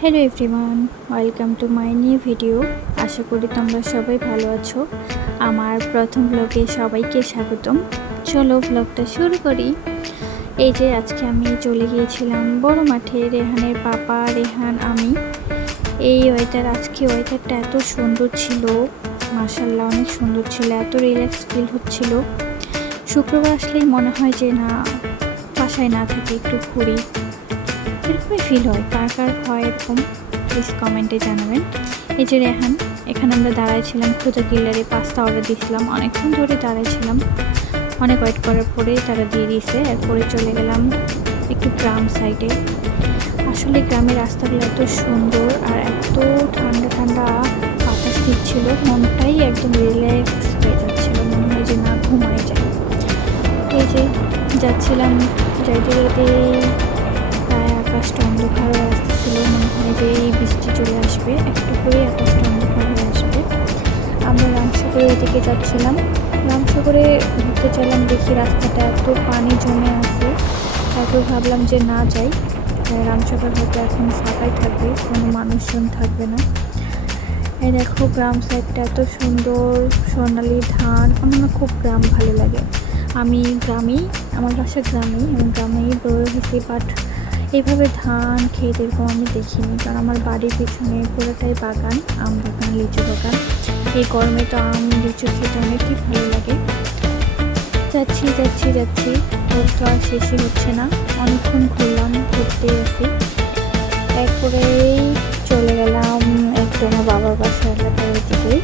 Hello everyone, welcome to my new video. আশা করি তোমরা সবাই ভালো আছো। আমার প্রথম ব্লগে সবাইকে স্বাগতম। চলো ব্লগটা শুরু করি। এই যে আজকে আমি চলে গিয়েছিলাম বড় মাঠে, রেহানের পাপা, রেহান, আমি। এই ওয়েদারটা এত সুন্দর ছিল, মাশাআল্লাহ অনেক সুন্দর ছিল, এত রিল্যাক্স ফিল হচ্ছিল। শুক্রবার আসলেই মনে হয় যে না, বাসায় না থেকে একটু ঘুরি, এরকমই ফিল হয়। কার কার হয় এরকম, প্লিজ কমেন্টে জানাবেন। এই যে রেহান, এখানে আমরা দাঁড়াইছিলাম ক্ষুদা কিলারে, পাস্তা অর্ডার দিয়েছিলাম, অনেকক্ষণ ধরে দাঁড়াইছিলাম, অনেক ওয়েট করার পরে তারা দিয়ে দিয়েছে। এরপরে চলে গেলাম একটু গ্রাম সাইডে। আসলে গ্রামের রাস্তাগুলো এত সুন্দর আর এত ঠান্ডা ঠান্ডা বাতাস দিচ্ছিল, মনটাই একদম রিল্যাক্স হয়ে যাচ্ছিল, মনে হয় যে না ঘুমায় যায়। এই যে যাচ্ছিলাম, যাইতে যাইতে প্রায় আকাশটা অন্ধকার হয়ে আসতেছিল, মনে হয় যে এই বৃষ্টি চলে আসবে, একটু করে আকাশটা অন্ধকার হয়ে আসবে। আমরা রামসাগরের ওদিকে যাচ্ছিলাম, রামসাগরে ঘুরতে চাইলাম, দেখি রাস্তাটা এত পানি জমে আছে, তারপর ভাবলাম যে না যাই। রামসাগর হয়তো এখন ফাঁকাই থাকবে, কোনো মানুষজন থাকবে না। এই দেখো গ্রাম সাইডটা এত সুন্দর, সোনালি ধান। আমার না খুব গ্রাম ভালো লাগে। আমি গ্রামেই, আমার বাসা গ্রামেই, আমি গ্রামেই বড় হয়েছি, বাট এইভাবে ধান খেতে এরকম আমি দেখিনি, কারণ আমার বাড়ির পিছনে পুরোটাই বাগান, আম বাগান, লিচু বাগান। এই গরমে তো আম লিচু খেতে অনেকই ভালো লাগে। যাচ্ছি যাচ্ছি যাচ্ছি, ওর তো আর শেষই হচ্ছে না, অনেকক্ষণ ঘুরলাম, ঘুরতে আছি। এরপরেই চলে গেলাম একদম আমার বাবার বাসা এলাকার দিকে।